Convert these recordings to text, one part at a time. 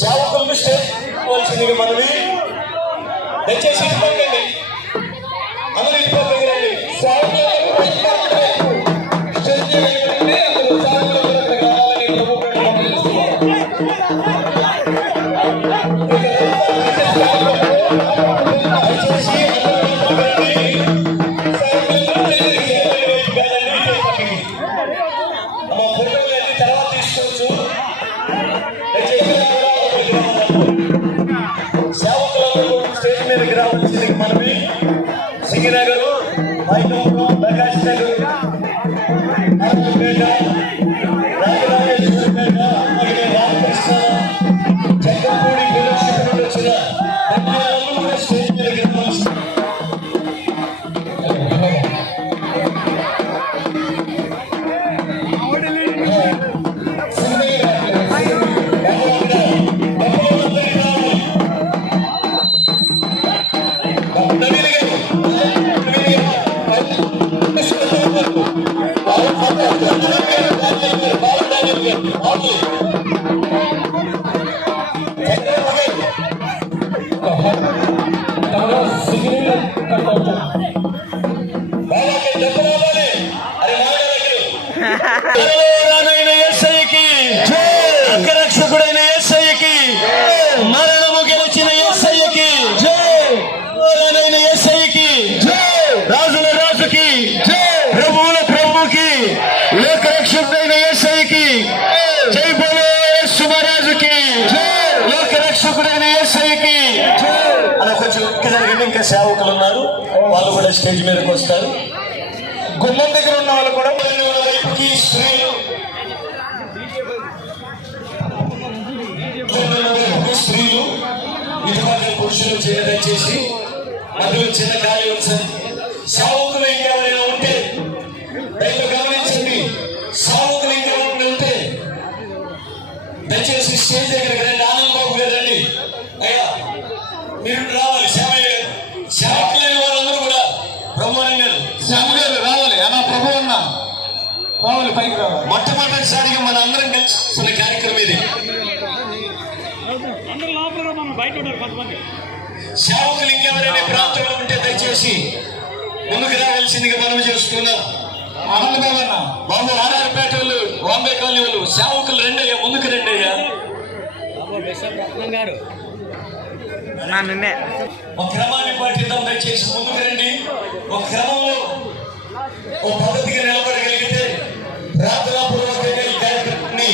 సేవకులను స్టేజ్ మనవి దయచేసి అందరూ ఇంటిపోకండి. తర్వాత తీసుకోవచ్చు. సేవకులందరూ స్టేజ్ మీదకి రావాల్సింది మనవి. సింగినగర్, మైకూరు, ప్రకాష్ నగర్, రాజరాజేశ్వరపేట, రామకృష్ణ, చక్రపూడి ఫెలోషిప్ నుండి వచ్చిన ధన్యవాదాలు కూడా స్టేజ్ మీదకి రావాల్సింది. అంగరక్షకుడైన యేసయ్యకి, మరణము గెలిచిన యేసయ్యకి, జోరైన యేసయ్యకి, రాజుల రాజుకి, ప్రభువుల ప్రభువుకి, లోకరక్షకుడైన యేసయ్యకి, జై బోలో యేసు మహారాజుకి, లోకరక్షకుడైన యేసయ్యకి అలా కొంచెం ఇంకా సేవకులు ఉన్నారు, వాళ్ళు కూడా స్టేజ్ మీదకి వస్తారు. గుమ్మం దగ్గర ఉన్న వాళ్ళు కూడా వైపుకి స్త్రీలు ఇటువంటి పురుషులు దయచేసి మధ్యలో చిన్న ఖాళీ వచ్చారు. సావుకులు ఇంకెవరైనా ఉంటే దయతో గమనించండి. సావుకులు ఇంకెవరైనా ఉంటే దయచేసి స్టేజ్ దగ్గరికి రండి. ఆనంద్ బాబు గారు రండి. అయ్యా మీరు రావాలి. సేవకులైన వాళ్ళందరూ కూడా బ్రహ్మాండం గారు, శ్యామ గారు రావాలి. అన్న ప్రభు అన్న రావాలి, పైకి రావాలి. మొట్టమొదటిసారిగా మన అందరం కలిసి కార్యక్రమం ఇది. సేవకులు ఇంకెవరైనా ప్రాంతంలో ఉంటే దయచేసి ముందుకు రావాల్సిందిగా మనం చేస్తున్నాం. బాబు ఆర్ఆర్పేట వాళ్ళు, బాంబే కాలనీ వాళ్ళు, సేవకులు రెండయ్యా, ముందుకు రెండయ్యా. ఒక క్రమాన్ని పాటిద్దాం. దయచేసి ముందుకు రండి. ఒక క్రమంలో ఒక పద్ధతిగా నిలబడగలిగితే ప్రార్థనాపూర్వకంగా ఈ కార్యక్రమాన్ని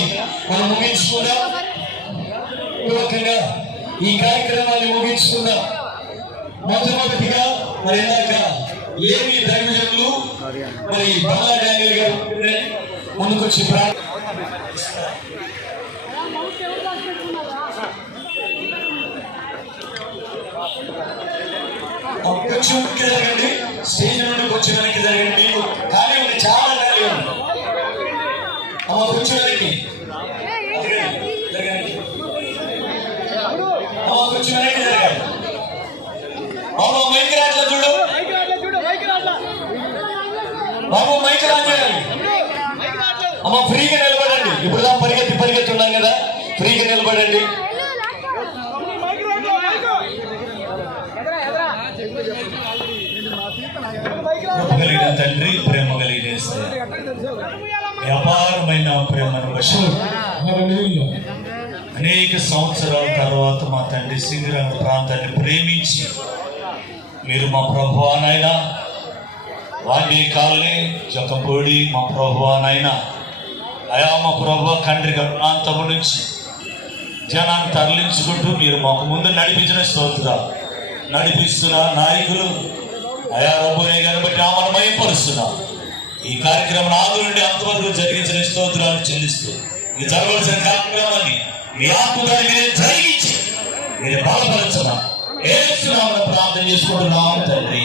మనం ముగించుకుందాం. పూర్వకంగా ఈ కార్యక్రమాన్ని ముగించుకుందాం. మొట్టమొదటిగా మరి ఇందాక ఏమి దైవజనులు మరి బాలా డానియల్ గారు ముందుకొచ్చి కొంచెం జరగండి. స్టేజ్ నుండి కొంచెం వెనక్కి జరగండి. ఖాళీ ఉంది, చాలా ఖాళీ ఉంది. అమ్మ కొంచెం వెనక్కి జరగండి. అమ్మ కొంచెం వెనక్కి జరగండి. బాబు మైక్ రాట్లా చూడు. బాబు మైక్ రాజేయాలి. అమ్మ ఫ్రీగా నిలబడండి. ఇప్పుడు దా పరిగెత్తి ఉన్నాం కదా, ఫ్రీగా నిలబడండి. కలిగిన తండ్రి, ప్రేమ కలిగిన వ్యాపారమైన ప్రేమను అనేక సంవత్సరాల తర్వాత మా తండ్రి సింగరంగ ప్రాంతాన్ని ప్రేమించి మీరు మా ప్రభువానైనా వాండి కాలనీ జకంపూడి మా ప్రభువానైనా అయా మా ప్రభు కండ్రిక ప్రాంతము నుంచి జనాన్ని తరలించుకుంటూ మీరు మాకు ముందు నడిపించిన స్తోత్రాలు, నడిపిస్తున్న నాయకులు అయా రబ్బునే గారిని బట్టి ఆమెను మహిమపరుస్తున్నాం. ఈ కార్యక్రమం ఆది నుండి అంతవరకు జరిగించిన స్తోత్రాలు చెల్లిస్తూ ఇది జరగవలసిన కార్యక్రమాన్ని మీ ఆత్మగారి మీరే జరిగించి మీరు బలపరచడం ఏసునామమున ప్రార్థన చేసుకుంటున్నాం తండ్రి.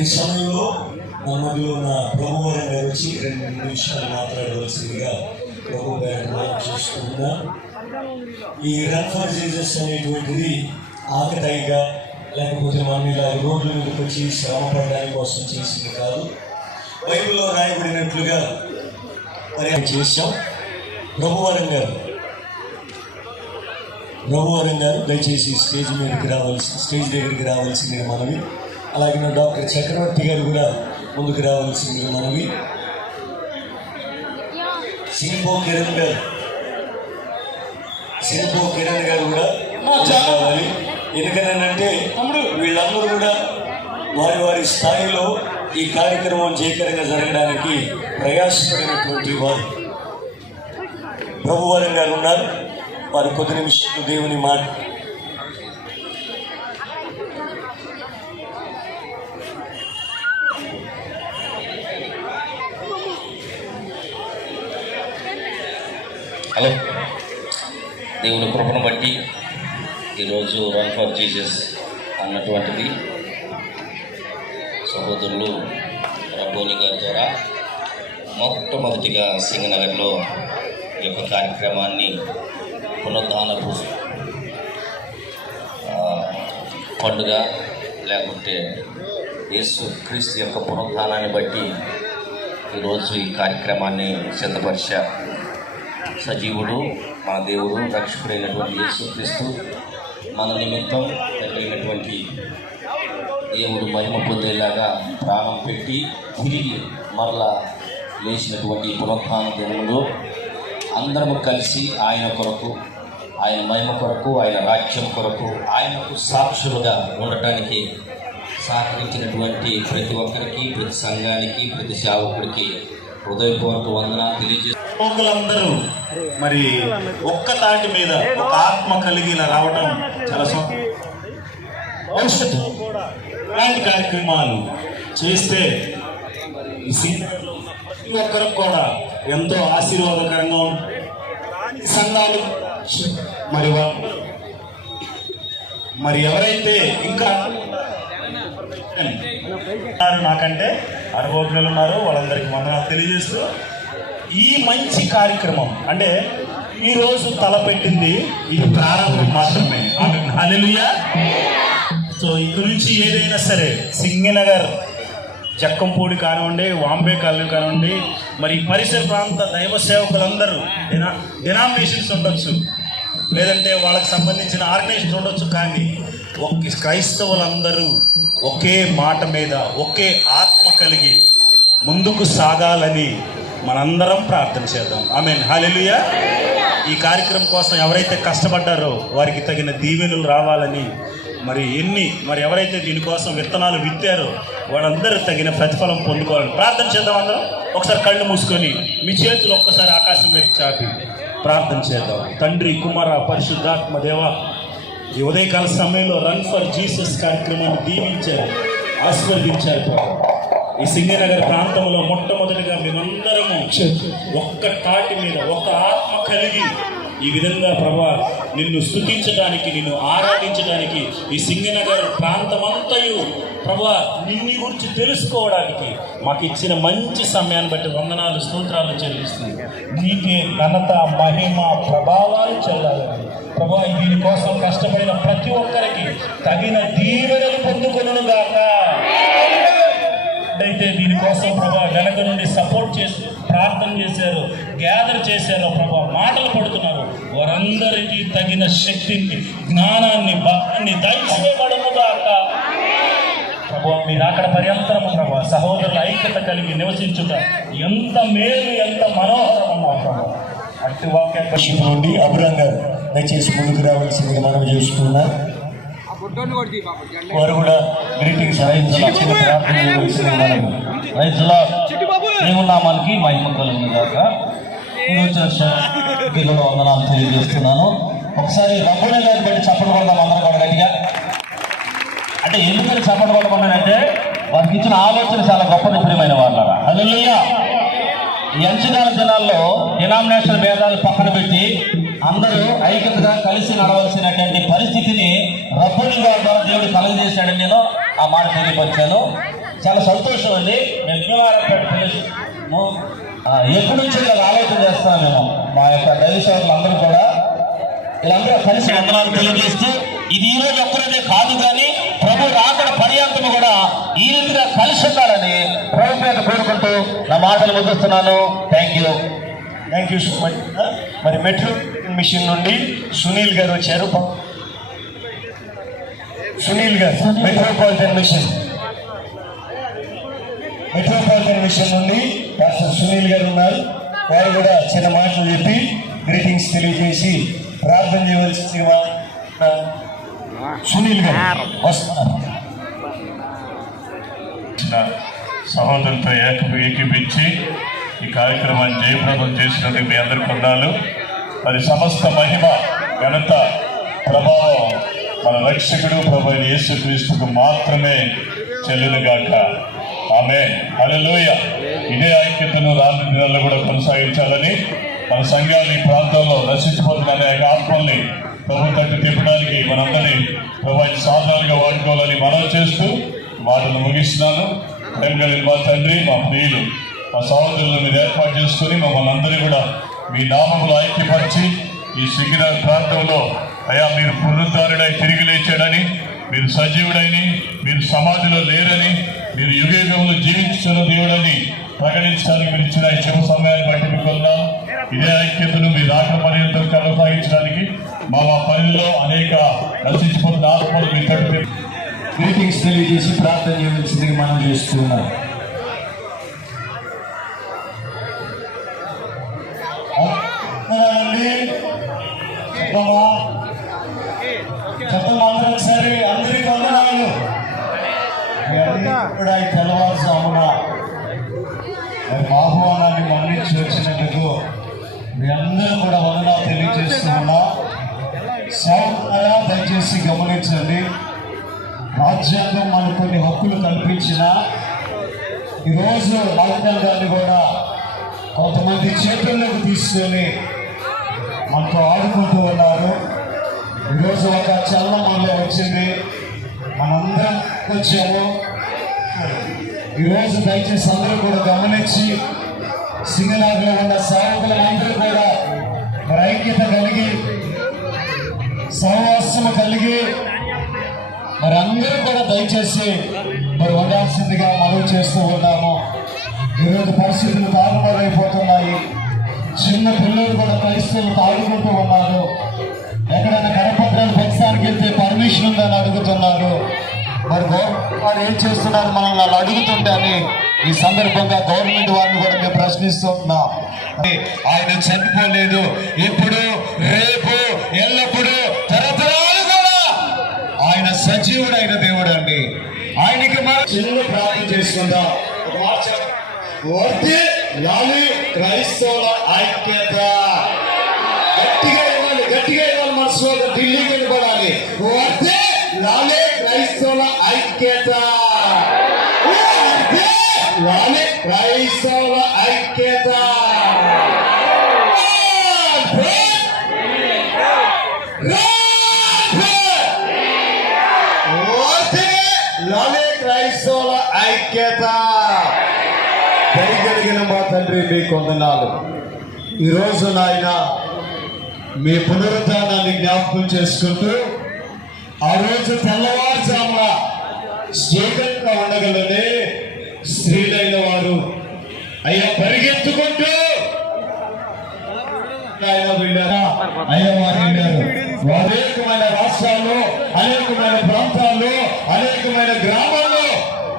ఈ సమయంలో మన మధ్యలో ఉన్న ప్రభువారి గారు వచ్చి 2 నిమిషాలు మాట్లాడవలసిందిగా ప్రభు గారిని చేసుకుంటున్నాం. ఈ రన్ ఫర్ జీసస్ అనేటువంటిది ఆకతాయిగా లేకపోతే మనం ఇలా రోడ్ల మీదకి వచ్చి శ్రమ పడడానికి కోసం చేసింది కాదు. బైబిల్లో రాయబడినట్లుగా మరి చేశాం. ప్రభువరం గారు దయచేసి స్టేజ్ దగ్గరికి రావాల్సింది మనవి. అలాగే డాక్టర్ చక్రవర్తి గారు కూడా ముందుకు రావాల్సింది మనవి. సింపో కిరణ్ గారు కూడా రావాలి. ఎందుకనంటే వీళ్ళందరూ కూడా వారి స్థాయిలో ఈ కార్యక్రమం జయకరంగా జరగడానికి ప్రయాసపడినటువంటి వారు. ప్రభువరం గారు ఉన్నారు. వారు కొద్ది నిమిషాలు దేవుని మాట. హలో, దేవుని కృపను బట్టి ఈరోజు రన్ ఫర్ జీసస్ అన్నటువంటిది సహోదరులు రబ్బోని గారి ద్వారా మొట్టమొదటిగా సింగనగర్లో ఈ యొక్క కార్యక్రమాన్ని పునరుద్ధానపు పండుగ లేకుంటే యేసు క్రీస్తు యొక్క పునరుద్ధానాన్ని బట్టి ఈరోజు ఈ కార్యక్రమాన్ని సిద్ధపరిచారు. సజీవుడు మా దేవుడు రక్షకుడైనటువంటి యేసుక్రీస్తు మన నిమిత్తం అయినటువంటి దేవుడు మహిమ పొందేలాగా ప్రాణం పెట్టి తిరిగి మరలా లేచినటువంటి పునరుత్థాన దినములో అందరము కలిసి ఆయన కొరకు, ఆయన మహిమ కొరకు, ఆయన రాజ్యం కొరకు, ఆయనకు సాక్షులుగా ఉండటానికి సహకరించినటువంటి ప్రతి ఒక్కరికి, ప్రతి సంఘానికి, ప్రతి సేవకుడికి హృదయపూర్వక వందనాలు తెలియజేస్తారు. అందరూ మరి ఒక్క తాటి మీద ఒక ఆత్మ కలిగి ఇలా రావటం చాలా భవిష్యత్తు ఇలాంటి కార్యక్రమాలు చేస్తే ఈ ప్రతి ఒక్కరికి కూడా ఎంతో ఆశీర్వాదకరంగా ఉంటుంది. సంఘాలు మరి ఎవరైతే ఇంకా నాకంటే అనుభవజ్ఞులు ఉన్నారో వాళ్ళందరికీ వందనాలు తెలియజేస్తూ ఈ మంచి కార్యక్రమం అంటే ఈరోజు తలపెట్టింది ఇది ప్రారంభం మాత్రమే. హల్లెలూయా. సో ఇక్కడ నుంచి ఏదైనా సరే సింగనగర్ జక్కంపూడి కానివ్వండి, వాంబే కాలనీ కానివ్వండి, మరి పరిసర ప్రాంత దైవ సేవకులందరూ డినామినేషన్స్ ఉండొచ్చు, లేదంటే వాళ్ళకి సంబంధించిన ఆర్గనైజేషన్ ఉండొచ్చు, కానీ క్రైస్తవులందరూ ఒకే మాట మీద ఒకే ఆత్మ కలిగి ముందుకు సాగాలని మనందరం ప్రార్థన చేద్దాం. ఆమేన్. హల్లెలూయా. ఈ కార్యక్రమం కోసం ఎవరైతే కష్టపడ్డారో వారికి తగిన దీవెనలు రావాలని, మరి ఎవరైతే దీనికోసం విత్తనాలు విత్తారో వాళ్ళందరూ తగిన ప్రతిఫలం పొందుకోవాలని ప్రార్థన చేద్దాం. అందరం ఒకసారి కళ్ళు మూసుకొని మీ చేతులు ఒక్కసారి ఆకాశం వైపు చాపి ప్రార్థన చేద్దాం. తండ్రి, కుమార, పరిశుద్ధాత్మ దేవ, ఈ ఉదయకాల సమయంలో రన్ ఫర్ జీసస్ కార్యక్రమాన్ని దీవించారు, ఆశీర్వదించారు. ఈ సింగనగర్ ప్రాంతంలో మొట్టమొదటిగా మేమందరము ఒక్క తాటి మీద ఒక ఆత్మ కలిగి ఈ విధంగా ప్రభా నిన్ను స్తుతించడానికి, నిన్ను ఆరాధించడానికి, ఈ సింగనగర్ ప్రాంతమంతయు ప్రభా నిన్ను గురించి తెలుసుకోవడానికి మాకు ఇచ్చిన మంచి సమయాన్ని బట్టి వందనాలు, స్తోత్రాలు చెల్లిస్తుంది. నీకే ఘనత, మహిమ, ప్రభావాలు చెల్లాలని ప్రభా దీనికోసం కష్టపడిన ప్రతి ఒక్కరికి తగిన దీవెనలు పొందుకొనును గాక. అయితే దీనికోసం ప్రభా వెనక నుండి సపోర్ట్ చేసి ప్రార్థన చేశారు, గ్యాదర్ చేశారో ప్రభా, మాటలు పడుతున్నారు, వారందరికీ తగిన శక్తిని, జ్ఞానాన్ని, భక్తిని దయచేయబడునుగాక. ప్రభా మీరు అక్కడ పర్యంతరము ప్రభా సహోదరుల ఐక్యత కలిగి నివసించుట ఎంత మేలు, ఎంత మనోహరమో ప్రభా. అట్టి వాక్యం నుండి అభిరామ్ గారు దయచేసి ముందుకు రావాల్సిందిగా మనం చేసుకున్నారు. వారు కూడా గ్రీటింగ్స్ దేవునామానికి మహిమ కలుగును గాక. పిల్లలు వందనాలు తెలియజేస్తున్నాను. ఒకసారి రబ్బోని గారిని బట్టి చప్పట్లు కొడదాం అందరం కూడా గట్టిగా. అంటే ఎందుకని చప్పట్లు కొట్టమన్నానంటే వారికి ఇచ్చిన ఆలోచన చాలా గొప్పది, ప్రియమైన వాళ్ళరా. హల్లెలూయా. ఈ అంచనాల దినాల్లో డినామినేషన్ భేదాలు పక్కన పెట్టి అందరూ ఐక్యతగా కలిసి నడవలసినటువంటి పరిస్థితిని రబ్బోని గారి ద్వారా దేవుడు కలుగజేశాడని నేను ఆ మాట తెలియపరిచాను. చాలా సంతోషం అండి. మేము భీమవరంపేట ఎప్పటి నుంచి ఇలా ఆలోచన చేస్తున్నాం. మేము మా యొక్క దైవ సేవకులు అందరూ కూడా వీళ్ళందరూ కలిసి వందనాలు తెలియజేస్తూ ఇది ఈ రోజు ఒక్కరోజే కాదు కానీ ప్రభు రాకడ పర్యాంతము కూడా ఈ రీతిగా కలిసి ఉండాలని ప్రభు మీద కోరుకుంటూ నా మాటలు ముగిస్తున్నాను. Thank you so much. మరి మెట్రో మిషన్ నుండి సునీల్ గారు వచ్చారు. సునీల్ గారు మెట్రోపాలిటన్ మిషన్ నుండి డాక్టర్ సునీల్ గారు ఉన్నారు. వారు కూడా చిన్న మాటలు చెప్పి గ్రీటింగ్స్ తెలియజేసి ప్రార్థన చేయవలసి సునీల్ గారు వస్తున్నారు. సహోదరులతో ఏకీపించి ఈ కార్యక్రమాన్ని జయప్రదం చేసినందుకు మీ అందరికీ వందనాలు. మరి సమస్త మహిమ ఘనత ప్రభావం మన రక్షకుడు ప్రభు యేసుక్రీస్తుకు మాత్రమే చెల్లునుగాక. ఆమేన్. హల్లెలూయా. ఇదే ఐక్యతను రానున్న దినాల్లో కూడా కొనసాగించాలని మన సంఘాలు ఈ ప్రాంతంలో నశించిపోతున్న అనేక ఆత్మల్ని ప్రభు తట్టు తిప్పడానికి మనందరినీ ప్రభు సాధనాలుగా వాడుకోవాలని మనవి చేస్తూ మాటలు ముగిస్తున్నాను. ప్రేమగలిగిన మా తండ్రి, మా ప్రియులు, మా సహోదరులను మీరు ఏర్పాటు చేసుకుని మమ్మల్ని అందరినీ కూడా మీ నామములు ఐక్యపరిచి ఈ సింగనగర్ ప్రాంతంలో అయా మీరు పునరుద్ధారుడై తిరిగి లేచాడని, మీరు సజీవుడని, మీరు సమాధిలో లేరని, మీరు యుగయుగంలో జీవించుతున్న దేవుడని ప్రకటించడానికి మీరు ఇచ్చిన ఈ శుభ సమయాన్ని బట్టి మీకు ఉన్నాం. ఇదే ఐక్యతను మీరు రాక పర్యంతం కొనసాగించడానికి మా పనిలో అనేక నశించిపోతున్న ఆత్మలు మీ తట్టు గ్రీటింగ్స్ తెలియజేసి ప్రార్థన చేయవలసిందిగా మనం చేస్తున్నాం. చెప్పండి ఒకసారి అందరికీ వందనాలు. కూడా ఈ తెల్లవారుజామున ఆహ్వానాన్ని మన్నించి వచ్చినందుకు మీ అందరూ కూడా వందనాలు తెలియజేస్తున్నా. సేవకులారా దయచేసి గమనించండి. రాజ్యాంగం మనకు కొన్ని హక్కులు కల్పించిన ఈరోజు రాజ్యాంగాన్ని కూడా కొంతమంది చేతుల్లోకి తీసుకొని మనతో ఆడుకుంటూ ఉన్నారు. ఈరోజు ఒక చలనం మనలో వచ్చింది, మనందరం వచ్చాము. ఈరోజు దయచేసి అందరూ కూడా గమనించి సింగనగర్లో ఉన్న సేవకులందరూ కూడా మరి ఐక్యత కలిగి సహవాసము కలిగి మరి అందరూ కూడా దయచేసి మరి ఉండాల్సిందిగా మనవి చేస్తూ ఉన్నాము. ఈరోజు పరిస్థితులు తారుమారైపోతున్నాయి. చిన్న పిల్లలు కూడా క్రైస్తవులు తాగుకుంటూ ఉన్నారు. ఎక్కడైనా కరపత్రాలు పంచడానికి వెళ్తే పర్మిషన్ ఉందని అడుగుతున్నారు. మరి గవర్నమెంట్ వారు ఏం చేస్తున్నారు మనల్ని వాళ్ళు అడుగుతుంటే అని ఈ సందర్భంగా గవర్నమెంట్ వారిని కూడా మేము ప్రశ్నిస్తున్నాం. ఆయన చనిపోలేదు, ఇప్పుడు రేపు ఎల్లప్పుడూ తరతరాలు కూడా ఆయన సజీవుడైన దేవుడు అండి. ఆయనకి మనం చిన్న ప్రార్థన చేసుకుందాం. క్రైస్తవుల ఐక్యత గట్టిగా ఇవ్వాలి, గట్టిగా ఇవ్వాలి. మనసులో ఢిల్లీకి వెళ్ళిపోవాలి. లాలే క్రైస్తవుల ఐక్యత, లాలే క్రైస్తవుల ఐక్యత. లాలే క్రైస్తవుల ఐక్యత. దయగలిగిన మా తండ్రి మీకు వందనాలు. ఈరోజు నాయన మీ పునరుద్ధానాన్ని జ్ఞాపకం చేసుకుంటూ ఆ రోజు తెల్లవారుజామున చీకటిగా ఉండగలనే స్త్రీలైన వారు అయ్యా పరిగెత్తుకుంటూ ఆయన వెళ్ళారా, అయ్యా వారు వెళ్ళారు. అనేకమైన రాష్ట్రాల్లో, అనేకమైన ప్రాంతాల్లో, అనేకమైన గ్రామాల్లో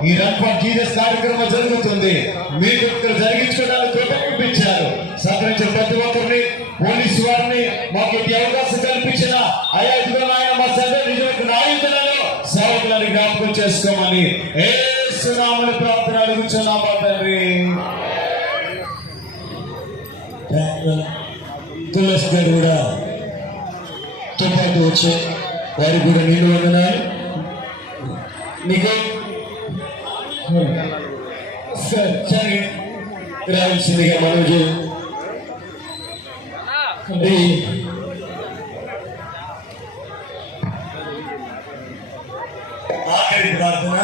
ఈ రన్ ఫర్ జీసస్ కార్యక్రమం జరుగుతుంది. మీరు ఇక్కడ జరిగించుకోవడానికి పంపించారు. సహకరించిన ప్రతి ఒక్కరిని, పోలీసు వారిని మాకు ఈ అవకాశం కల్పించిన అయ్యా ఇదిగో ఆయన మా సభ్యులు నిజమైన నాయకులను సేవకులను జ్ఞాపకం చేసుకోమని యేసు నామమున ప్రార్థన అడుగుచున్నాము తండ్రి. తులసి గారు కూడా తుపాటు వచ్చి వారికి కూడా నీళ్ళు వందనాలు. నీకు సరే రావాల్సిందిగా మనం ఆఖరి ప్రార్థన.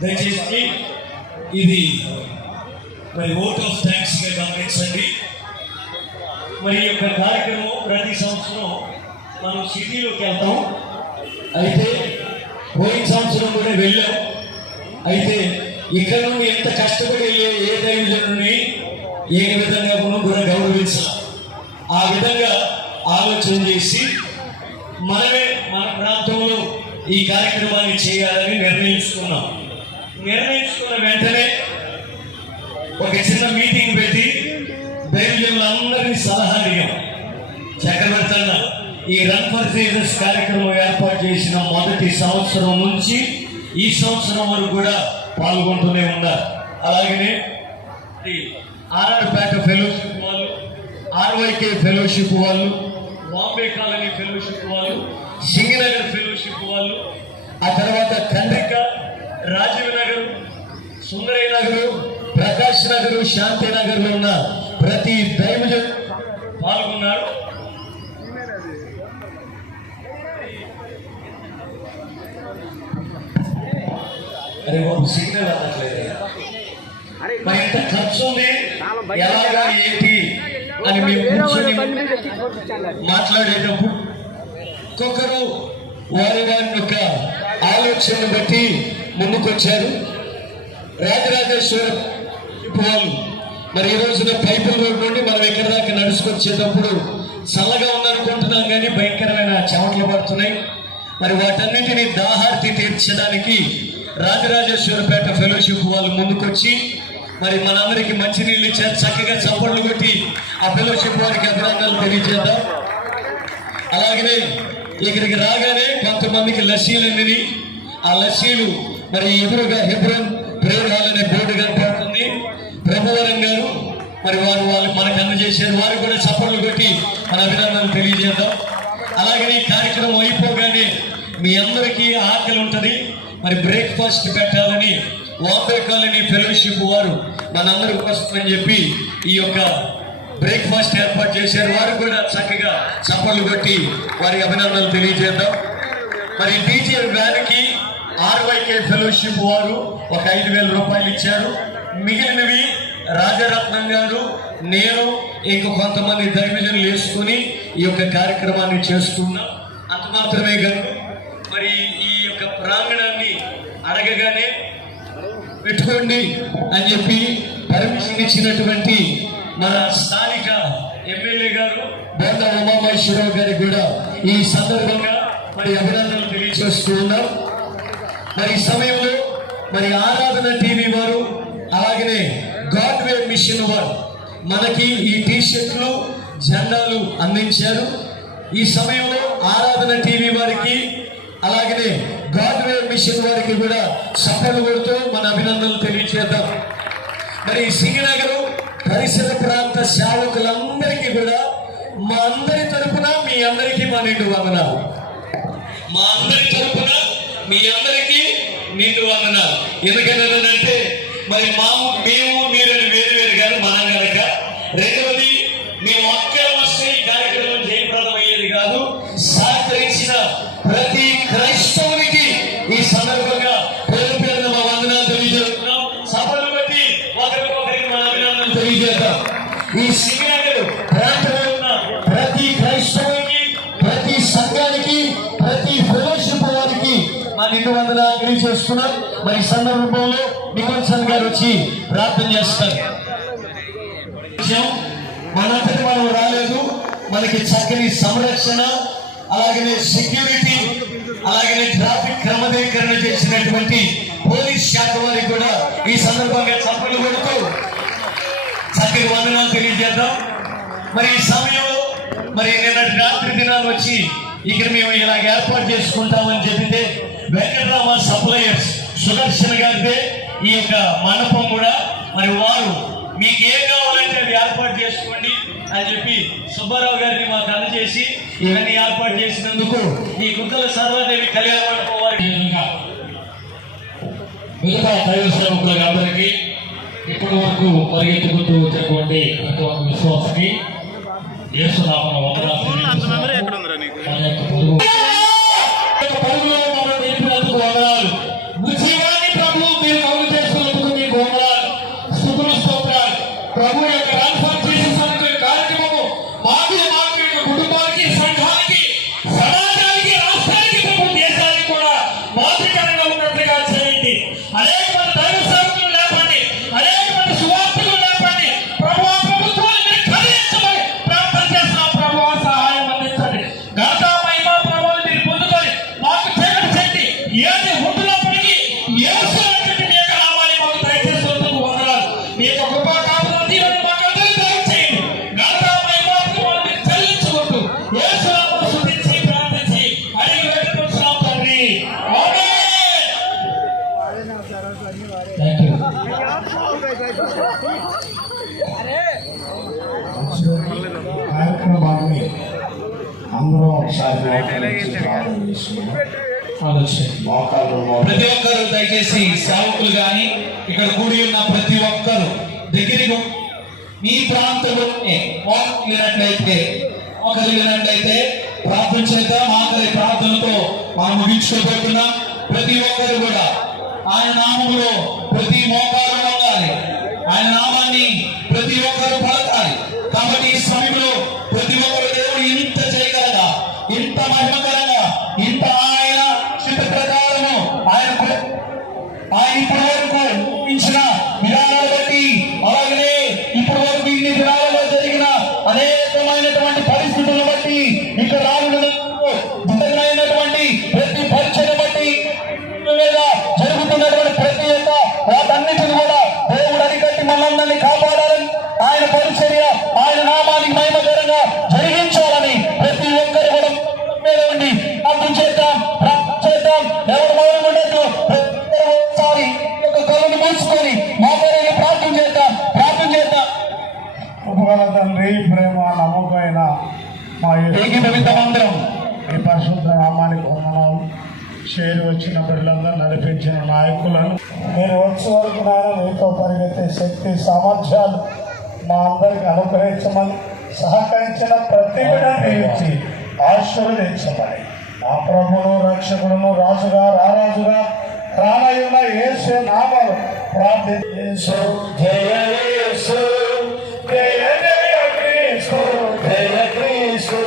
దయచేసి ఇది మరి ఓట్ ఆఫ్ థ్యాంక్స్ గా గమనించండి. మరి ఈ యొక్క కార్యక్రమం ప్రతి సంవత్సరం మనం సిటీలోకి వెళ్తాం. అయితే పోయిన సంవత్సరం కూడా వెళ్ళాం. అయితే ఇక్కడ నుండి ఎంత కష్టపడి వెళ్ళే ఏ దైవజనుడిని ఏ విధంగా కూడా గౌరవించాలి. ఆ విధంగా ఆలోచన చేసి మనమే మన ప్రాంతంలో ఈ కార్యక్రమాన్ని చేయాలని నిర్ణయించుకున్నాం. నిర్ణయించుకున్న వెంటనే ఒక చిన్న మీటింగ్ పెట్టి దైవజనులందరినీ సలహా అడిగాం. చక్రవర్తన్న ఈ రన్ ఫర్ జీసస్ కార్యక్రమం ఏర్పాటు చేసిన మొదటి సంవత్సరం నుంచి ఈ సంవత్సరం వరకు కూడా పాల్గొంటూనే ఉన్నారు. అలాగనే ఆర్ఆర్పేట ఫెలోషిప్ వాళ్ళు, ఆర్వైకే ఫెలోషిప్ వాళ్ళు, బాంబే కాలనీ ఫెలోషిప్ వాళ్ళు, సింగనగర్ ఫెలోషిప్ వాళ్ళు, ఆ తర్వాత కండ్రిక, రాజీవ్ నగర్, సుందరయ్య నగర్, ప్రకాష్ నగర్, శాంతి నగర్ లో ఉన్న ప్రతి దైవజన్ పాల్గొన్నారు. అరే బాబు సిగ్నల్ అన్నట్లేదు. మరి ఎంత ఖర్చు ఉంది, ఎలాగా ఏంటి అని మేము కూర్చొని మాట్లాడేటప్పుడు ఒక్కొక్కరు వారి వారి యొక్క ఆలోచనను బట్టి ముందుకొచ్చారు. రాజరాజేశ్వర వాళ్ళు మరి ఈ రోజున పైపుల రోడ్ నుండి మనం ఎక్కడి దాకా నడుచుకొచ్చేటప్పుడు చల్లగా ఉందనుకుంటున్నాం, కానీ భయంకరమైన చెమటలు పడుతున్నాయి. మరి వాటన్నిటినీ దాహార్తి తీర్చడానికి రాజరాజేశ్వరపేట ఫెలోషిప్ వాళ్ళు ముందుకొచ్చి మరి మనందరికీ మంచినీళ్ళు ఇచ్చారు. చక్కగా చప్పట్లు కొట్టి ఆ ఫెలోషిప్ వారికి అభినందనలు తెలియజేద్దాం. అలాగనే ఇక్కడికి రాగానే కొంతమందికి లస్సీలు అందిని, ఆ లస్సీలు మరి ఎదురుగా హెబ్రోన్ ప్రేయర్ హాల్ అనే బోర్డు కనపడుతుంది. ప్రభువరం గారు మరి వాళ్ళు మనకు అందజేశారు. వారు కూడా చప్పట్లు కొట్టి మన అభినందనలు తెలియజేద్దాం. అలాగనే ఈ కార్యక్రమం అయిపోగానే మీ అందరికీ ఆకలి ఉంటుంది, మరి బ్రేక్ఫాస్ట్ పెట్టాలని బాంబే కాలనీ ఫెలోషిప్ వారు మనందరి కోసం అని చెప్పి ఈ యొక్క బ్రేక్ఫాస్ట్ ఏర్పాటు చేశారు. వారు కూడా చక్కగా చప్పట్లు కొట్టి వారి అభినందనలు తెలియజేద్దాం. మరి డీజే వ్యాన్కి ఆర్వైకే ఫెలోషిప్ వారు ఒక 5,000 రూపాయలు ఇచ్చారు. మిగిలినవి రాజరత్నం గారు, నేను ఇంక కొంతమంది దైవజనులు వేసుకుని ఈ యొక్క కార్యక్రమాన్ని చేసుకున్నాం. అంత మాత్రమే కాదు, మరి ఈ యొక్క ప్రాంగణాన్ని అడగగానే పెట్టుకోండి అని చెప్పి పర్మిషన్ ఇచ్చినటువంటి మన స్థానిక ఎమ్మెల్యే గారు బోండ ఉమామహేశ్వరరావు గారికి కూడా ఈ సందర్భంగా మరి అభినందనలు తెలియజేస్తూ ఉన్నాం. మరి ఈ సమయంలో మరి ఆరాధన టీవీ వారు, అలాగనే గాడ్ వే మిషన్ వారు మనకి ఈ టీషర్ట్లు, జెండాలు అందించారు. ఈ సమయంలో ఆరాధన టీవీ వారికి అలాగనే గాడ్ వే మిషన్ వారికి కూడా సఫలు కొడుతూ మన అభినందనలు తెలియజేద్దాం. మరి సింగనగర్ పరిసర ప్రాంత సేవకులందరికీ కూడా మా అందరి తరపున మీ అందరికీ మా నిండు వందనాలు. మా అందరి తరపున మీ అందరికీ నిండు వందనాలు. ఎందుకంటే మరి మేము మీరు వేరు వేరు గారు మనం కనుక. రెండవది, మేము ఒకే వస్తే ఈ కార్యక్రమం జయప్రదం అయ్యేది కాదు. సహకరించిన ప్రతి క్రైస్తవునికి ఈ సందర్భంగా పేరు పేరున మా వందనాలు తెలియజేస్తున్నాం. సభలు బట్టి ఒకరికొకరికి మన అభినందనలు తెలియజేద్దాం. ఈ సింగనగర్ ప్రాంతంలో ఉన్న ప్రతి క్రైస్తవునికి, ప్రతి సంఘానికి, ప్రతి ఫెలోషిప్ వారికి మా నిండు వందనాలు తెలియజేస్తున్నాం. మరి ఈ సందర్భంలో నికోల్సన్ గారు వచ్చి ప్రార్థన చేస్తారు. మనంతటి మనం రాలేదు, మనకి చక్కని సంరక్షణ, అలాగనే సెక్యూరిటీ, అలాగనే ట్రాఫిక్ క్రమబద్ధీకరణ చేసినటువంటి పోలీస్ శాఖ వారికి కూడా ఈ సందర్భంగా చప్పట్లు కొడుతూ చక్కని వందనాలు తెలియజేద్దాం. మరి ఈ సమయంలో మరి నిన్నటి రాత్రి దినాలు వచ్చి ఇక్కడ మేము ఇలాగ ఏర్పాటు చేసుకుంటామని చెబితే వెంకటరామ సప్లయర్స్ సుదర్శన్ గారిదే ఈ యొక్క మండపం కూడా. మరి వారు మీకు ఏం కావాలంటే అది ఏర్పాటు చేసుకోండి అని చెప్పి సుబ్బారావు గారిని మాకు అందజేసి ఇవన్నీ ఏర్పాటు చేసినందుకు ఈ గుంతల సర్వాదేవి కళ్యాణ మండపం వారికి మిగతా దైవ సేవకులకు అందరికీ ఇప్పటి వరకు పరిగెత్తుకుంటూ వచ్చినటువంటి ప్రతి ఒక్క విశ్వాసకి యేసునామమున వందనాలు తెలియజేస్తున్నాను. మన యొక్క పరుగులో మనం నిలిపినందుకు వందనాలు. ఉద్యమాన్ని ప్రభు మీరు కౌలు చేసుకున్నందుకు మీకు వందనాలు, స్తుతులు, స్తోత్రాలు. ప్రభు యొక్క రన్ ఫర్ జీసస్ అనే కార్యక్రమము మాకు కుటుంబానికి, సంఘానికి అనేక మంది దైవ సేవకులు లేపండి, అనేక మంది సువార్తలు లేపండి. ప్రభువా, ప్రభుత్వాన్ని మీరు ఖండించమని ప్రార్థన చేస్తున్నాం. ప్రభువా, సహాయం అందించండి. ఘనత మహిమ ప్రభావం మీరు పొందుకొని మాకు చీకటి శక్తి ఏది ఉంటున్నప్పటికీ యేసు అనేటువంటి మీ యొక్క నామాన్ని మాకు దయచేసినందుకు వందనాలు. మీ యొక్క కృపా కాపుదల దీవెనలు మాకు అందరికీ దయచేయండి. ఘనత మహిమ ప్రభావం మీరు చెల్లించుకుంటూ యేసు నామమున స్తుతించి ప్రార్థించి అడిగి వేడుకుంటున్నాం తండ్రి. ఆమేన్. Thank you. కార్యక్రమాన్ని అందరూ ఒకసారి మోకరించి ప్రార్థన చేసుకున్నాం. ప్రతి ఒక్కరు దయచేసి సేవకులు గాని ఇక్కడ కూడి ఉన్న ప్రతి ఒక్కరు దగ్గరికి మీ ప్రాంతంలో ఒకరినట్లయితే ప్రార్థన చేద్దాం. ఆఖరి ప్రార్థనతో మనం ముగించుకోబోతున్నాం. ప్రతి ఒక్కరు కూడా ఆయన నామములో ప్రతి మోకాలు వంగాలి, ఆయన నామాన్ని ప్రతి ఒక్కరు పలకాలి. కాబట్టి ఈ సమయంలో ప్రతి ఒక్కరు దేవుడు ఇంత చేయగలగా, ఇంత మహిమకరంగా, ఇంత ఆయన చిత్త ప్రకారము ఆయన ఇప్పటి వరకు ఇచ్చిన విధానాలు బట్టి, అలాగనే ఇప్పటి వరకు ఇన్ని దినాలలో జరిగిన అనేకమైనటువంటి పరిస్థితులను బట్టి, ఇక్కడ రానున్నటువంటి ప్రతి పరీక్షను బట్టి మీద జరుగుతున్నటువంటి ప్రతి ఒక్క వాటన్నిటిని కూడా దేవుడు అరికట్టి మనందరినీ కాపాడాలని, ఆయన పరిచర్య ఆయన నామానికి మహిమకరంగా జరిగించాలని ప్రతి ఒక్కరు కూడా మీద ఉండి ప్రార్థన చేద్దాం. ఎవరు మొదలుకున్నట్టు ఒకసారి ఒక కళ్ళను మూసుకొని మాట్లాడి ప్రార్థన చేద్దాం. ఉపగల తండ్రి, ప్రేమ నమ్మకమైన మా ఏకీభవితమందరం ఈ పరిశుద్ధ నామానికి వందనాలు. చేరి వచ్చిన బిడ్డలందరూ నడిపించిన నాయకులను మీరు వచ్చే వరకు నాయన మీతో పరిగెత్తే శక్తి సామర్థ్యాలు మా అందరికి అనుగ్రహించమని, సహకరించిన ప్రతి బిడ్డను దీవించి ఆశీర్వదించమని మా ప్రభువును రక్షకుడును రాజుగా రారాజుగా రానయ్యున్న యేసు నామములో ప్రార్థించు. జయ యేసు, జయ జయ క్రీస్తు, జయ క్రీస్తు.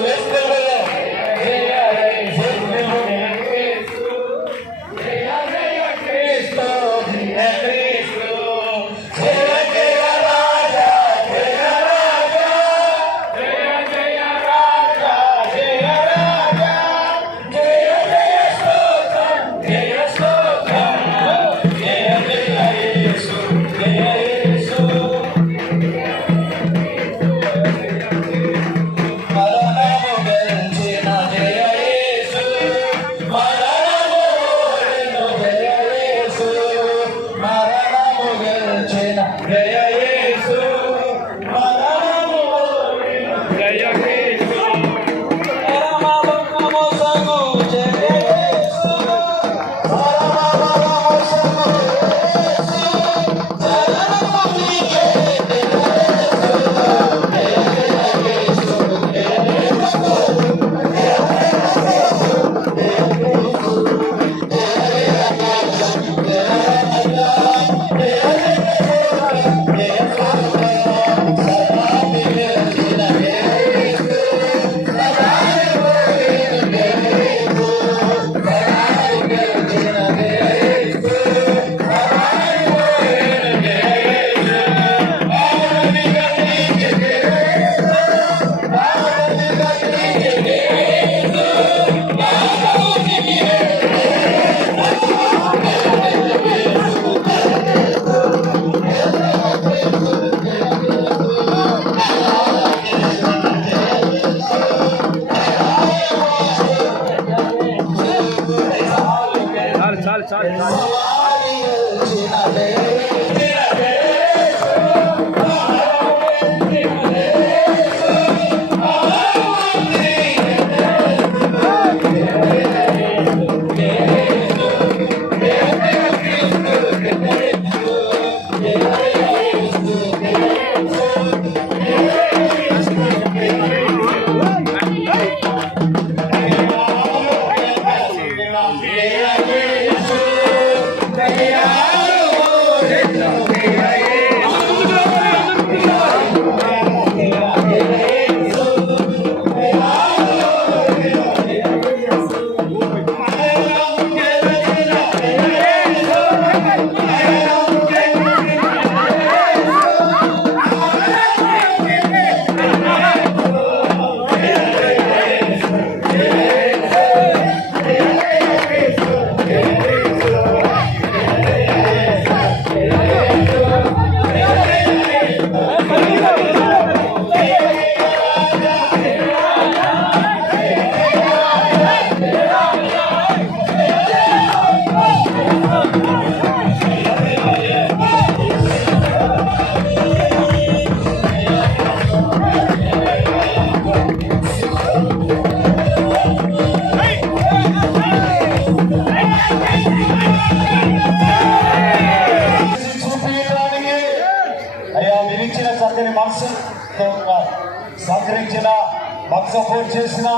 మాకు సపోర్ట్ చేసిన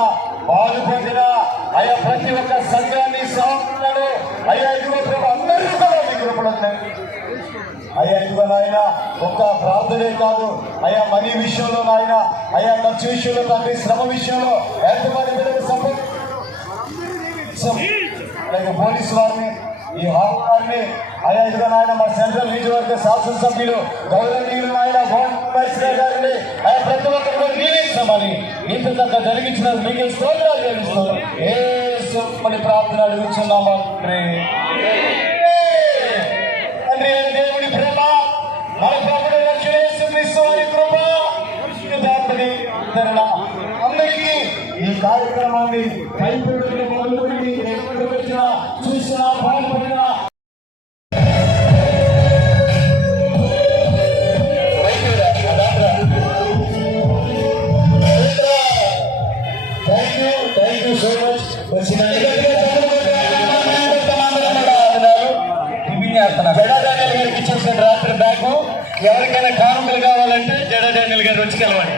పాలు పొందిన అయ్యా ప్రతి ఒక్క సంఘాన్ని సహోదరులను అయ్యా ఇదిగో ప్రభు అందరికీ కూడా మీ కృపలో అయ్యా ఇదిగో నాయన ఒక్క ప్రార్థనే కాదు అయ్యా మనీ విషయంలో నాయన అయ్యా ఖర్చు విషయంలో తండ్రి శ్రమ విషయంలో ఎంతమంది బిడ్డలు సపోర్ట్ అలాగే పోలీసు వారిని ఈ హాల్ వారిని అయ్యా ఇదిగో నాయన మా సెంట్రల్ నియోజకవర్గ శాసనసభ్యులు గౌరవనీయులు నాయన గారిని అయ్యా ప్రతి ఒక్కరు కూడా మీరే ఇస్తామని ఇంత చక్కగా జరిగించిన మీకే స్తోత్రాలు చెల్లిస్తున్నాం ఏసుమని ప్రార్థన అడుగుతున్నామా తండ్రి దేవుడి ప్రేమ మన ప్రభుడు రక్షణ యేసుక్రీస్తు వారి కృప అందరికీ ఈ కార్యక్రమాన్ని కైపొడి మొదలుపెట్టి వచ్చిన చూసిన పాల్పడిన థ్యాంక్ యూ సో మచ్ వచ్చిన జడాడానియల్ గారికి ఇచ్చేసిన రాత్రి బ్యాగ్ ఎవరికైనా కానుకలు కావాలంటే జడాడానియల్ గారు వచ్చి కలవండి.